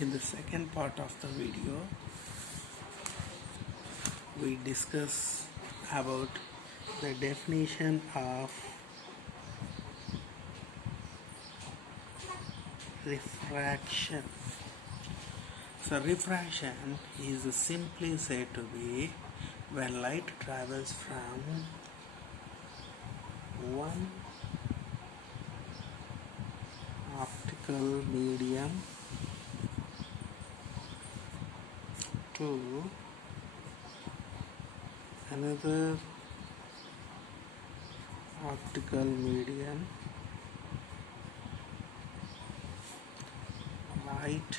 In the second part of the video, we discuss about the definition of refraction. So refraction is simply said to be when light travels from one optical medium to another optical medium. Light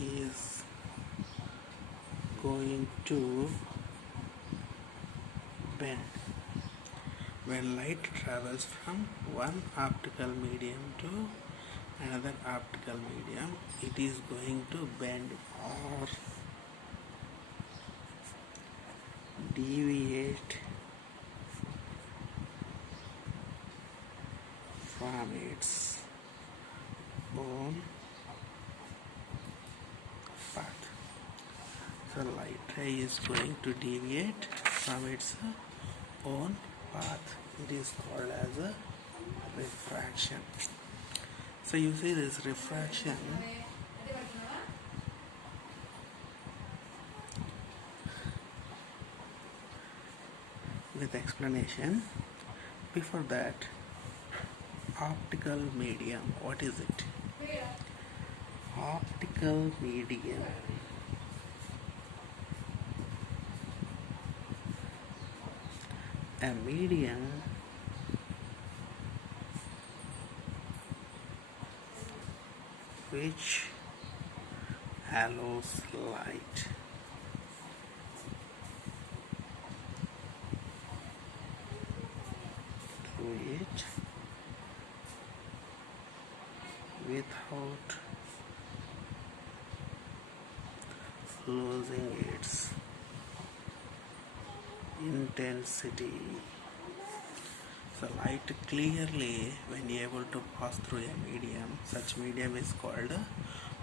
is going to bend. When light travels from one optical medium to another optical medium, it is going to bend or deviate from its own path. So light ray is going to deviate from its own path. It is called as a refraction. So you see this refraction with explanation. Before that, optical medium, what is it? Optical medium a medium which allows light through it without losing its intensity. So light clearly, when able to pass through a medium, such medium is called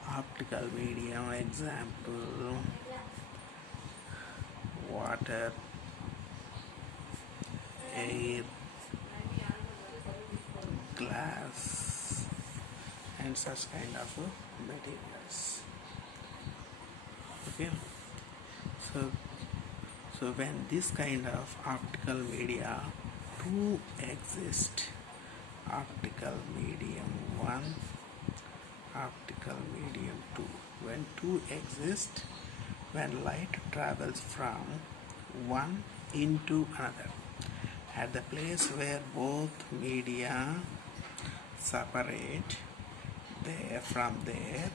optical medium. Example, water, air, glass, and such kind of materials. Okay, so when this kind of optical media two exist, optical medium 1, optical medium 2, when two exist, when light travels from one into another, at the place where both media separate, from there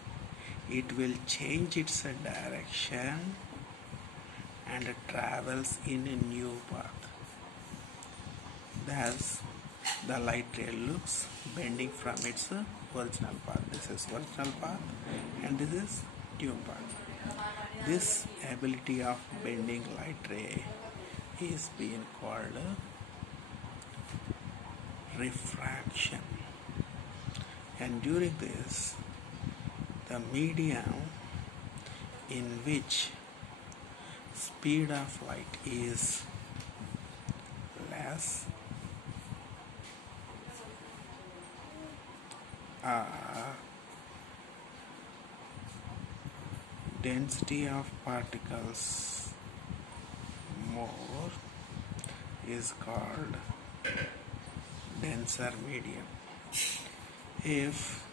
it will change its direction and travels in a new path. Thus, the light ray looks bending from its original path. This is original path and this is new path. This ability of bending light ray is being called refraction. And during this, the medium in which speed of light is less, density of particles more, is called denser medium. If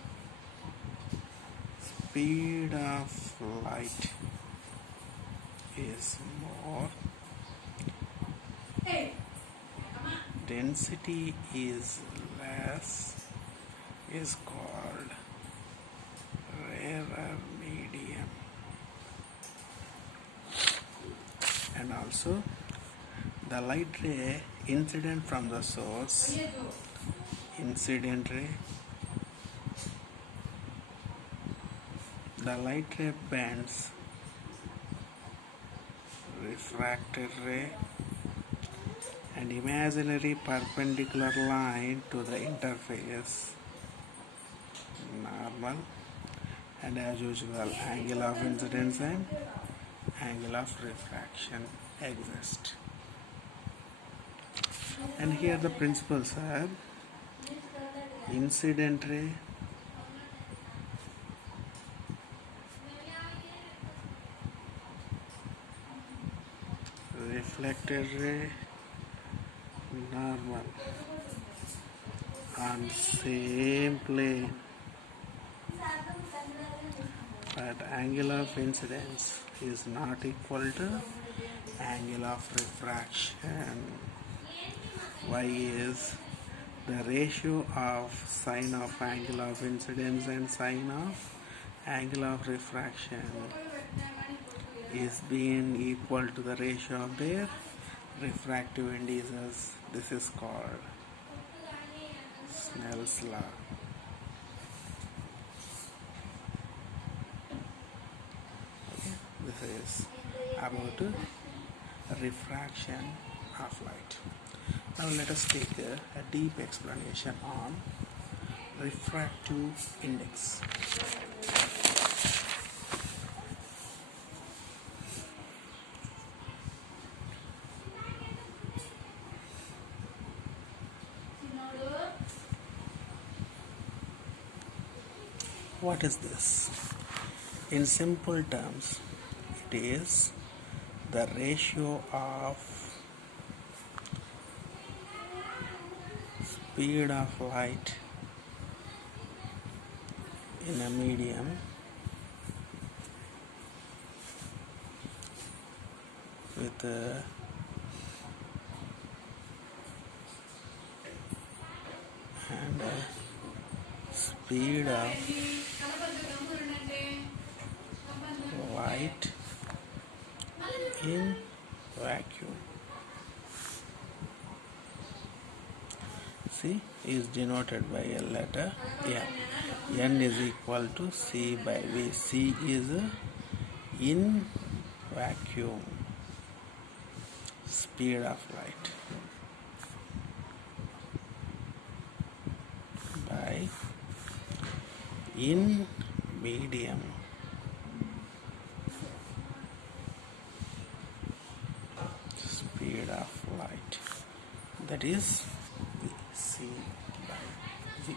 speed of light is more, density is less, is called rarer medium. And also the light ray incident from the source, incident ray, the light ray bends, refracted ray, and imaginary perpendicular line to the interface, normal, and as usual angle of incidence and angle of refraction exist. And here the principles are incident ray, reflected ray, normal on same plane, but angle of incidence is not equal to angle of refraction. Why is the ratio of sine of angle of incidence and sine of angle of refraction is being equal to the ratio of their refractive indices. This is called Snell's law. Okay. This is about refraction of light. Now let us take a deep explanation on refractive index. What is this? In simple terms, it is the ratio of speed of light in a medium with speed of light in vacuum. C is denoted by a letter N. N is equal to C by V. C is in vacuum speed of light by in medium speed of light, that is C by V.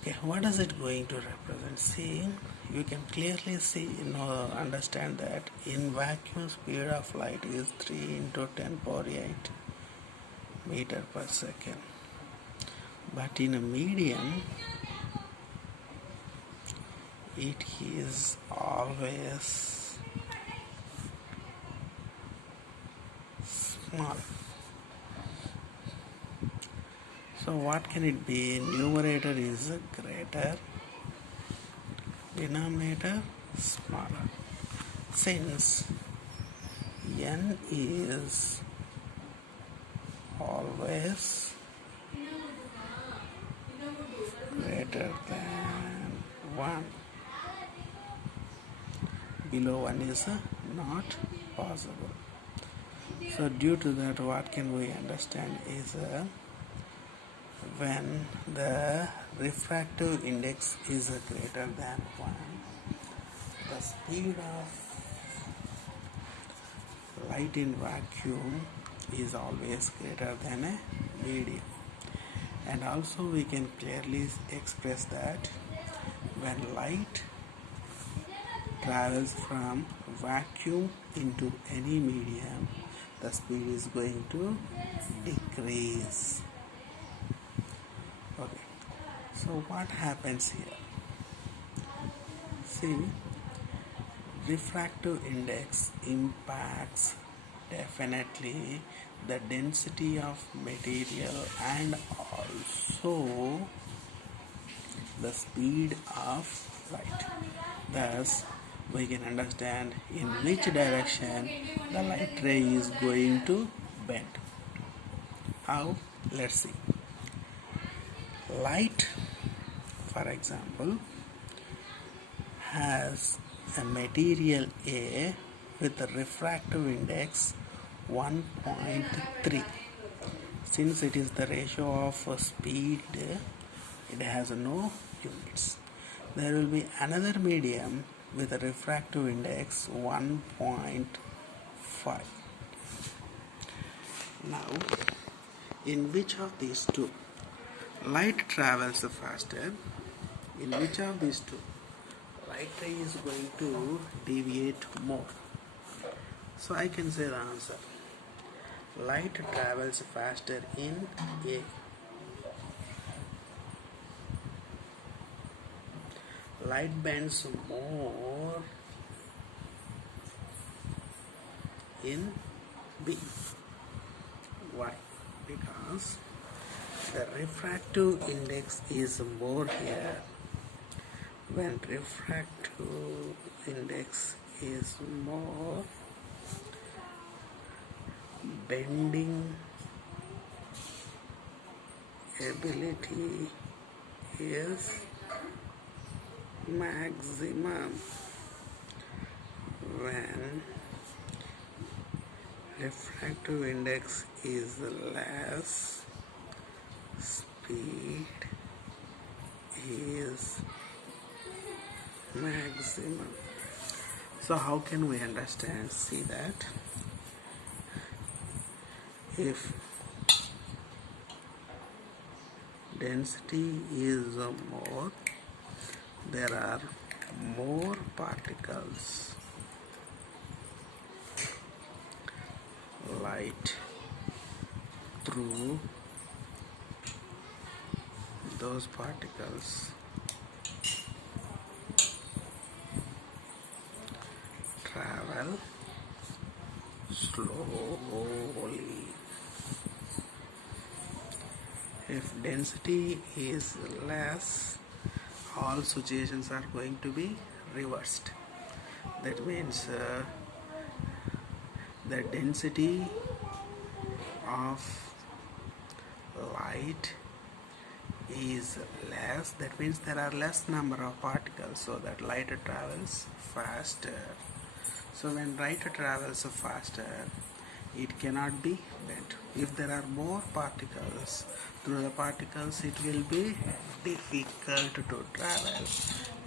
Okay, what is it going to represent? See, you can clearly see, understand that in vacuum speed of light is 3 into 10 power 8 meter per second. But in a medium, it is always small. So what can it be? Numerator is greater, denominator smaller. Since n is always greater than 1, below 1 is not possible. So due to that, what can we understand is when the refractive index is greater than 1, the speed of light in vacuum is always greater than a medium. And also we can clearly express that when light travels from vacuum into any medium, the speed is going to decrease. Okay, so what happens here? See, refractive index impacts definitely the density of material and also the speed of light. Thus, we can understand in which direction the light ray is going to bend. How? Let's see. Light, for example, has a material A with a refractive index 1.3. Since it is the ratio of speed, it has no units. There will be another medium with a refractive index 1.5. Now, in which of these two light travels faster? In which of these two light ray is going to deviate more? So I can say the answer. Light travels faster in A. Light bends more in B. Why? Because the refractive index is more here. When refractive index is more, bending ability is maximum. When refractive index is less, speed is maximum. So how can we understand? See that if density is more, there are more particles. Light through those particles travel slowly. If density is less, all situations are going to be reversed. That means the density of light is less. That means there are less number of particles, so that light travels faster. So when light travels faster, it cannot be bent. If there are more particles, through the particles it will be difficult to travel,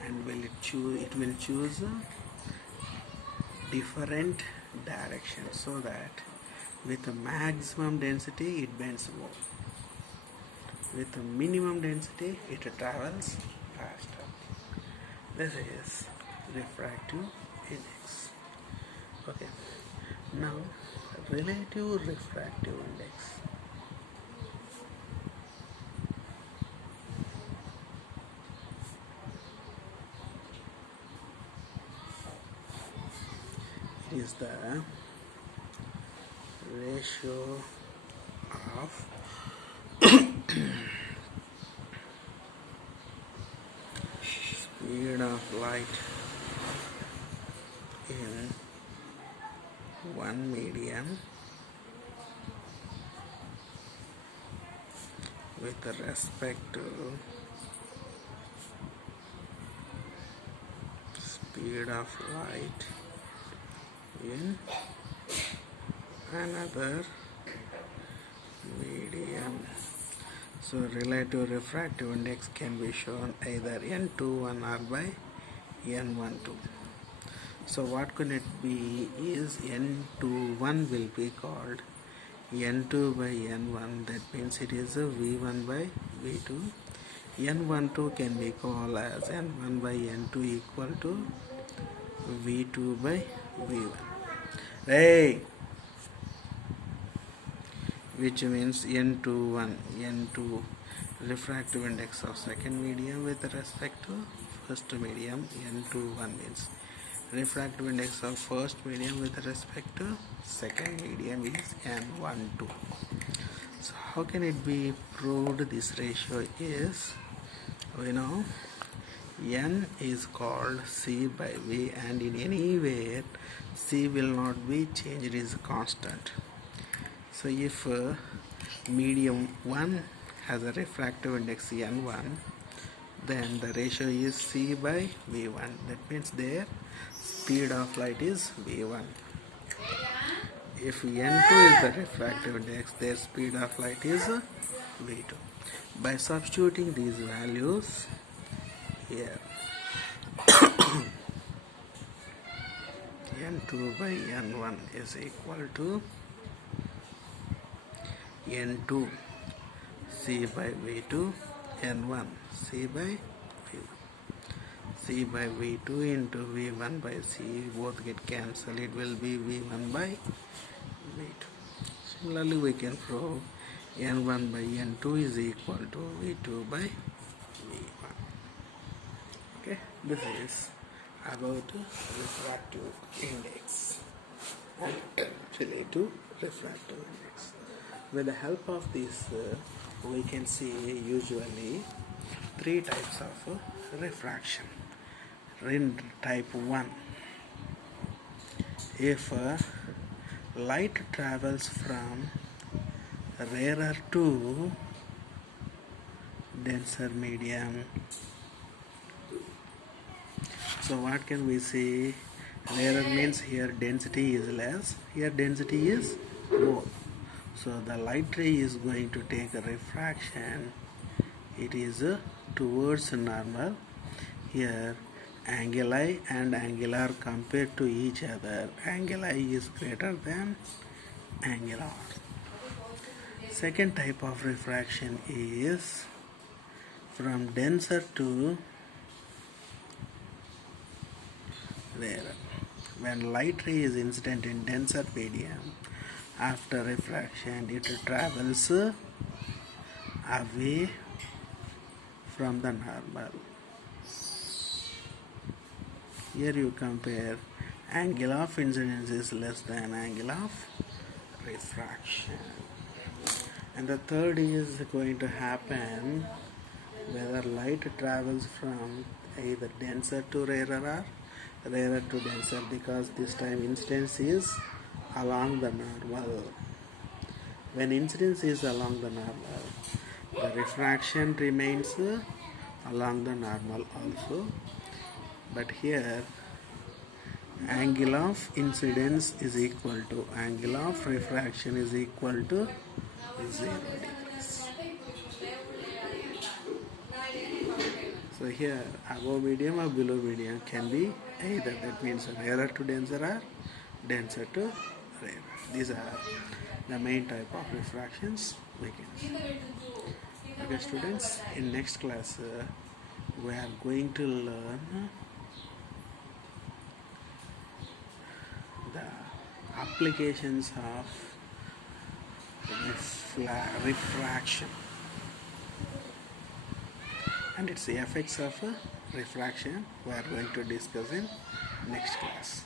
and it will choose different direction, so that with a maximum density it bends more, with a minimum density it travels faster. This is refractive index. Okay, now relative refractive index. It is the ratio of speed of light in one medium with respect to speed of light in another medium. So relative refractive index can be shown either n21 or by n12. So what could it be is n21 will be called n2 by n1. That means it is a v1 by v2. n12 can be called as n1 by n2 equal to v2 by v1. Hey! Which means n21, n2 refractive index of second medium with respect to first medium. n21 means refractive index of first medium with respect to second medium is n12. So how can it be proved? This ratio is, we know n is called c by v, and in anywhere c will not be changed, it is constant. So if medium 1 has a refractive index n1, then the ratio is c by v1. That means their speed of light is v1. If n2 is the refractive index, their speed of light is v2. By substituting these values here N2 by N1 is equal to N2 C by V2 N1 C by V1. C by V2 into V1 by C, both get cancelled, it will be V1 by V2. Similarly, we can prove N1 by N2 is equal to V2 by V1. Okay, this is about refractive index and relative refractive index. With the help of this, we can see usually three types of refraction. Type 1, if light travels from rarer to denser medium. So what can we say? Rarer means here density is less, here density is more. So the light ray is going to take a refraction, it is towards normal. Here angle I and angle R compared to each other, angle I is greater than angle R. Second type of refraction is from denser to rarer. When light ray is incident in denser medium, after refraction it travels away from the normal. Here you compare angle of incidence is less than angle of refraction. And the third is going to happen whether light travels from either denser to rarer or rarer to denser, because this time incidence is along the normal. When incidence is along the normal, the refraction remains along the normal also. But here angle of incidence is equal to angle of refraction is equal to 0 degrees. So here above medium or below medium can be either, that means rarer to denser or denser to rarer. These are the main type of refractions we can see. Okay students, in next class we are going to learn the applications of refraction and its effects of refraction we are going to discuss in next class.